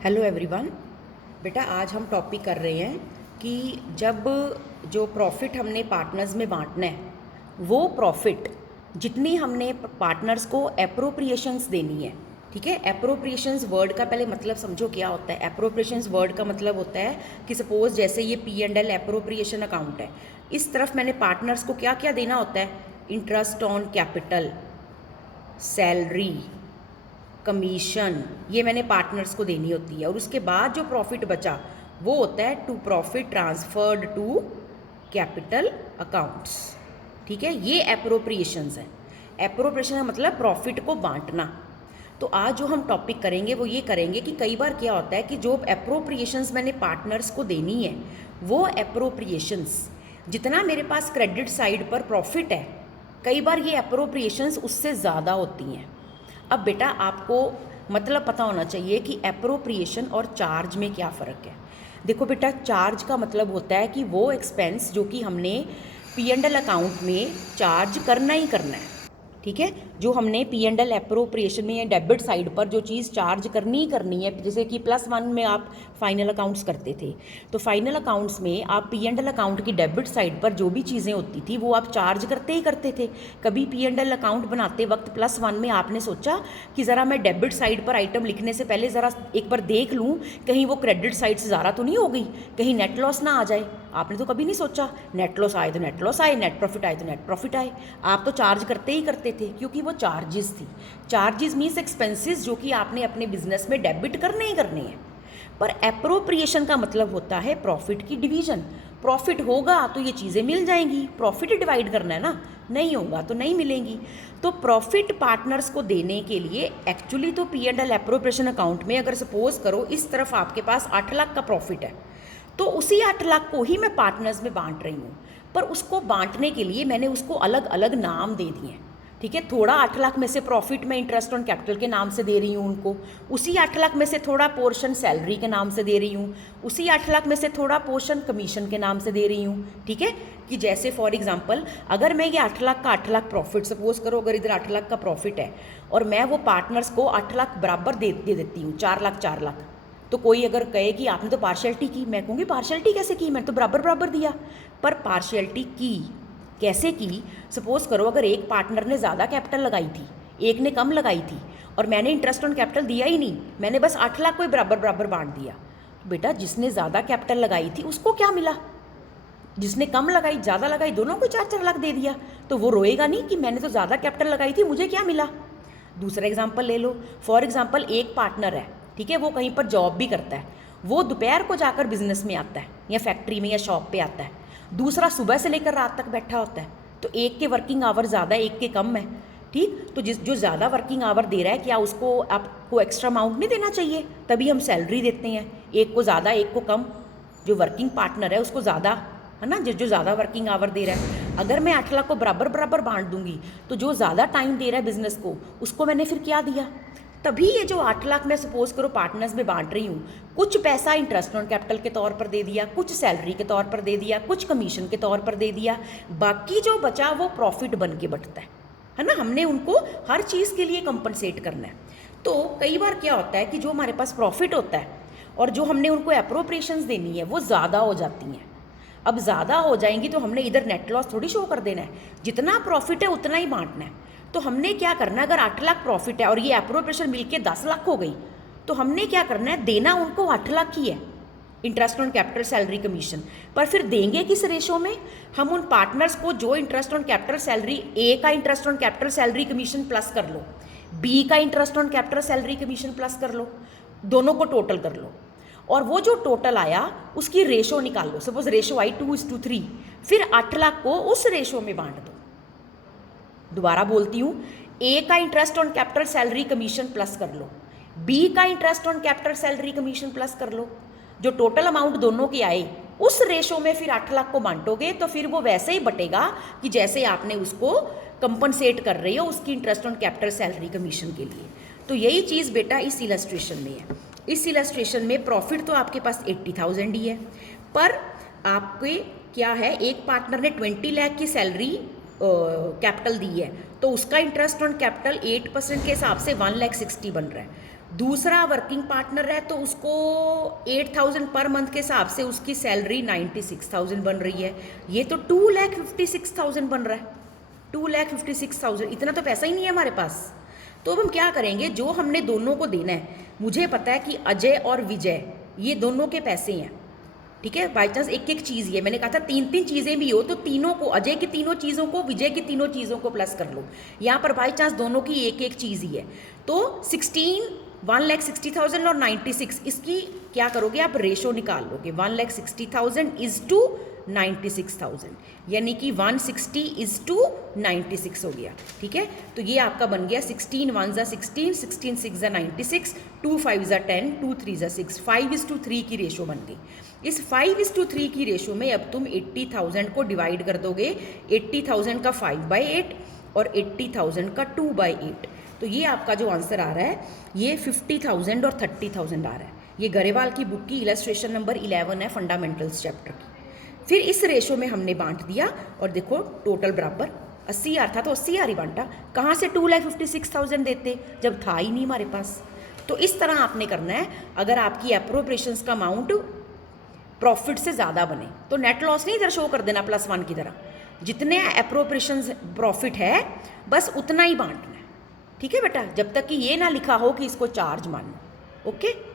Hello everyone. बेटा आज हम टॉपिक कर रहे हैं कि जब जो प्रॉफिट हमने पार्टनर्स में बांटना है वो प्रॉफिट जितनी हमने पार्टनर्स को एप्रोप्रिएशंस देनी है। ठीक है, एप्रोप्रिएशंस वर्ड का पहले मतलब समझो क्या होता है। एप्रोप्रिएशंस वर्ड का मतलब होता है कि सपोज जैसे ये P&L एप्रोप्रिएशन अकाउंट है, इस तरफ मैंने पार्टनर्स को क्या क्या देना होता है। Interest on capital, salary, commission, ये मैंने पार्टनर्स को देनी होती है। और उसके बाद जो प्रॉफिट बचा वो होता है to profit transferred to capital accounts. ठीक है, ये एप्रोप्रिएशंस है। एप्रोप्रिएशन का मतलब प्रॉफिट को बांटना। तो आज जो हम टॉपिक करेंगे वो ये करेंगे कि कई बार क्या होता है कि जो एप्रोप्रिएशंस मैंने पार्टनर्स को देनी है वो एप्रोप्रिएशंस जितना मेरे पास क्रेडिट साइड पर प्रॉफिट है, कई बार ये एप्रोप्रिएशंस उससे ज़्यादा होती हैं। अब बेटा आपको मतलब पता होना चाहिए कि एप्रोप्रिएशन और चार्ज में क्या फ़र्क है। देखो बेटा, चार्ज का मतलब होता है कि वो एक्सपेंस जो कि हमने P&L अकाउंट में चार्ज करना ही करना है। ठीक है, जो हमने P&L एप्रोप्रिएशन में या डेबिट साइड पर जो चीज़ चार्ज करनी ही करनी है, जैसे कि +1 में आप फाइनल अकाउंट्स करते थे, तो फाइनल अकाउंट्स में आप P&L अकाउंट की डेबिट साइड पर जो भी चीज़ें होती थी वो आप चार्ज करते ही करते थे। कभी P&L अकाउंट बनाते वक्त +1 में आपने सोचा कि ज़रा मैं डेबिट साइड पर आइटम लिखने से पहले ज़रा एक बार देख लूँ कहीं वो क्रेडिट साइड से ज़्यादा तो नहीं हो गई, कहीं नेट लॉस ना आ जाए। आपने तो कभी नहीं सोचा नेट लॉस आए तो नेट लॉस आए, नेट प्रॉफिट आए तो नेट प्रॉफिट आए। आप तो चार्ज करते ही करते थे क्योंकि वो चार्जेस थी। चार्जेस मीन्स एक्सपेंसेस जो कि आपने अपने बिजनेस में डेबिट करने ही करने हैं। पर एप्रोप्रिएशन का मतलब होता है प्रॉफिट की डिवीजन। प्रॉफिट होगा तो ये चीज़ें मिल जाएंगी, प्रॉफिट डिवाइड करना है ना, नहीं होगा तो नहीं मिलेंगी। तो प्रॉफिट पार्टनर्स को देने के लिए एक्चुअली तो P&L एप्रोप्रिएशन अकाउंट में अगर सपोज करो इस तरफ आपके पास 8 लाख का प्रॉफिट है तो उसी 8 लाख को ही मैं पार्टनर्स में बांट रही हूँ। पर उसको बांटने के लिए मैंने उसको अलग अलग नाम दे दिए हैं। ठीक है, थोड़ा 8 लाख में से प्रॉफिट मैं इंटरेस्ट ऑन कैपिटल के नाम से दे रही हूँ उनको, उसी 8 लाख में से थोड़ा पोर्शन सैलरी के नाम से दे रही हूँ, उसी 8 लाख में से थोड़ा पोर्शन कमीशन के नाम से दे रही हूँ। ठीक है, कि जैसे फॉर एग्जांपल अगर मैं ये 8 लाख का 8 लाख प्रॉफिट सपोज करो, अगर इधर 8 लाख का प्रॉफिट है और मैं वो पार्टनर्स को 8 लाख बराबर दे देती हूँ, 4 लाख 4 लाख, तो कोई अगर कहे कि आपने तो पार्शियलिटी की, मैं कहूँगी पार्शियलिटी कैसे की, मैंने तो बराबर बराबर दिया। पर पार्शियलिटी की कैसे की, सपोज करो अगर एक पार्टनर ने ज़्यादा कैपिटल लगाई थी, एक ने कम लगाई थी, और मैंने इंटरेस्ट ऑन कैपिटल दिया ही नहीं, मैंने बस 8 लाख को ही बराबर बराबर बांट दिया, तो बेटा जिसने ज़्यादा कैपिटल लगाई थी उसको क्या मिला, जिसने कम लगाई ज़्यादा लगाई दोनों को 4-4 लाख दे दिया, तो वो रोएगा नहीं कि मैंने तो ज़्यादा कैपिटल लगाई थी मुझे क्या मिला। दूसरा एग्जाम्पल ले लो, फॉर एग्जाम्पल एक पार्टनर है, ठीक है, वो कहीं पर जॉब भी करता है, वो दोपहर को जाकर बिजनेस में आता है या फैक्ट्री में या शॉप पे आता है, दूसरा सुबह से लेकर रात तक बैठा होता है, तो एक के वर्किंग आवर ज़्यादा एक के कम है। ठीक, तो जो ज़्यादा वर्किंग आवर दे रहा है क्या उसको आपको एक्स्ट्रा अमाउंट नहीं देना चाहिए, तभी हम सैलरी देते हैं, एक को ज़्यादा एक को कम, जो वर्किंग पार्टनर है उसको ज़्यादा, है ना, जो ज़्यादा वर्किंग आवर दे रहा है। अगर मैं 8 लाख को बराबर बराबर बांट दूंगी तो जो ज़्यादा टाइम दे रहा है बिजनेस को उसको मैंने फिर क्या दिया, तभी ये जो 8 लाख मैं सपोज करो पार्टनर्स में बांट रही हूँ, कुछ पैसा इंटरेस्ट ऑन कैपिटल के तौर पर दे दिया, कुछ सैलरी के तौर पर दे दिया, कुछ कमीशन के तौर पर दे दिया, बाकी जो बचा वो प्रॉफिट बन के बटता है ना, हमने उनको हर चीज़ के लिए कंपनसेट करना है। तो कई बार क्या होता है कि जो हमारे पास प्रॉफिट होता है और जो हमने उनको एप्रोप्रिएशंस देनी है वो ज़्यादा हो जाती हैं। अब ज़्यादा हो जाएंगी तो हमने इधर नेट लॉस थोड़ी शो कर देना है, जितना प्रॉफिट है उतना ही बांटना है। तो हमने क्या करना है, अगर 8 लाख प्रॉफिट है और ये एप्रोप्रिएशन मिलके 10 लाख हो गई तो हमने क्या करना है, देना उनको 8 लाख ही है, interest on capital salary commission. पर फिर देंगे किस रेशो में, हम उन पार्टनर्स को जो इंटरेस्ट ऑन कैपिटल सैलरी, ए का interest on capital salary commission plus कर लो, बी का interest on capital salary commission plus कर लो, दोनों को टोटल कर लो, और वो जो टोटल आया उसकी रेशो निकाल लो, सपोज रेशो आई 2:3, फिर 8 लाख को उस रेशो में बांट दो। दोबारा बोलती हूँ, ए का interest on capital salary commission plus कर लो, बी का interest on capital salary commission plus कर लो, जो टोटल अमाउंट दोनों के आए उस रेशो में फिर 8 लाख को बांटोगे तो फिर वो वैसे ही बटेगा कि जैसे आपने उसको कंपनसेट कर रहे हो उसकी interest on capital salary commission के लिए। तो यही चीज़ बेटा इस इलस्ट्रेशन में है। इस इलस्ट्रेशन में प्रॉफिट तो आपके पास 80,000 ही है, पर आपके क्या है, एक पार्टनर ने 20 लाख की सैलरी कैपिटल दी है तो उसका इंटरेस्ट ऑन कैपिटल 8% के हिसाब से 1,60,000 बन रहा है। दूसरा वर्किंग पार्टनर है तो उसको 8,000 पर मंथ के हिसाब से उसकी सैलरी 96,000 बन रही है, ये तो 2,56,000 बन रहा है, 2,56,000। इतना तो पैसा ही नहीं है हमारे पास। तो अब हम क्या करेंगे, जो हमने दोनों को देना है, मुझे पता है कि अजय और विजय ये दोनों के पैसे हैं, ठीक है, बाई चांस एक एक चीज़, ये मैंने कहा था 3-3 चीज़ें भी हो तो तीनों को, अजय की तीनों चीज़ों को, विजय की तीनों चीज़ों को प्लस कर लो। यहाँ पर बाई चांस दोनों की एक एक चीज़ ही है, तो 1,60,000 और 96, इसकी क्या करोगे आप, रेशो निकाल लोगे। 1,60,000 इज टू 96,000, यानी कि 160 इज टू 96 हो गया, ठीक है। तो ये आपका बन गया 16 1 ज़ा 16, 16 6 ज़ा 96, 2 5 ज़ा 10, 2 3 ज़ा 6, 5:3 की रेशो बन गई। इस 5:3 की रेशो में अब तुम 80,000 को डिवाइड कर दोगे, 80,000 का 5/8 और 80,000 का 2/8, तो ये आपका जो आंसर आ रहा है ये 50,000 और 30,000 आ रहा है। ये गरेवाल की बुक की इलस्ट्रेशन नंबर 11 है, फंडामेंटल्स चैप्टर की। फिर इस रेशो में हमने बांट दिया और देखो टोटल बराबर 80,000 था तो 80,000 ही बांटा। कहाँ से 2,56,000 देते जब था ही नहीं हमारे पास। तो इस तरह आपने करना है। अगर आपकी अप्रोप्रिएशंस का अमाउंट प्रॉफिट से ज़्यादा बने तो नेट लॉस नहीं इधर शो कर देना +1 की तरह, जितने अप्रोप्रिएशंस प्रॉफिट है बस उतना ही बांटना है, ठीक है बेटा, जब तक कि ये ना लिखा हो कि इसको चार्ज मानो। ओके।